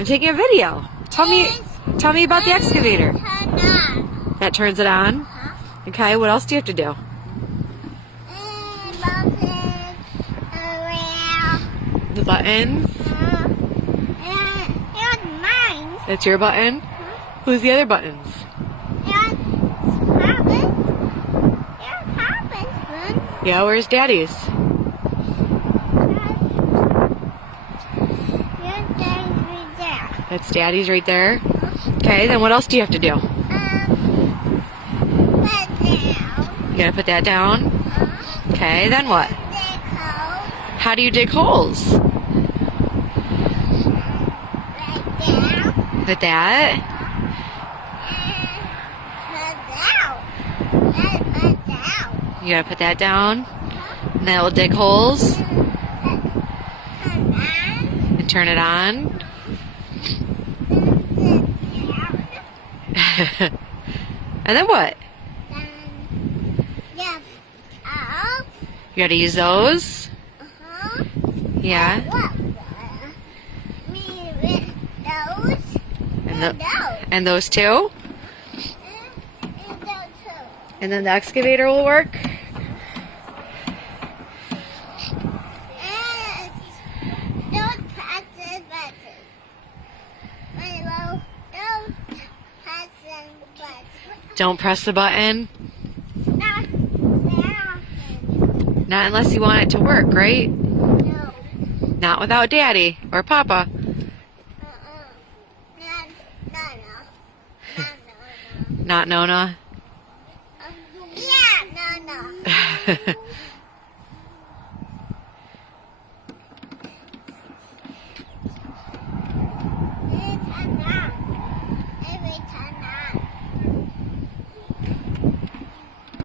I'm taking a video. Tell me about the excavator. That turns it on. Okay, what else do you have to do? The buttons. That's your button? Who's the other buttons? Yeah, where's Daddy's? That's Daddy's right there. Okay, then what else do you have to do? You gotta put that down. Okay, then what? How do you dig holes? Put that. You gotta put that down. And then it will dig holes. And turn it on. And then what? You gotta use those? Yeah. And those too? And then the excavator will work? Don't press the button? Not unless you want it to work, right? No. Not without Daddy or Papa. Not Nona? Yeah, no.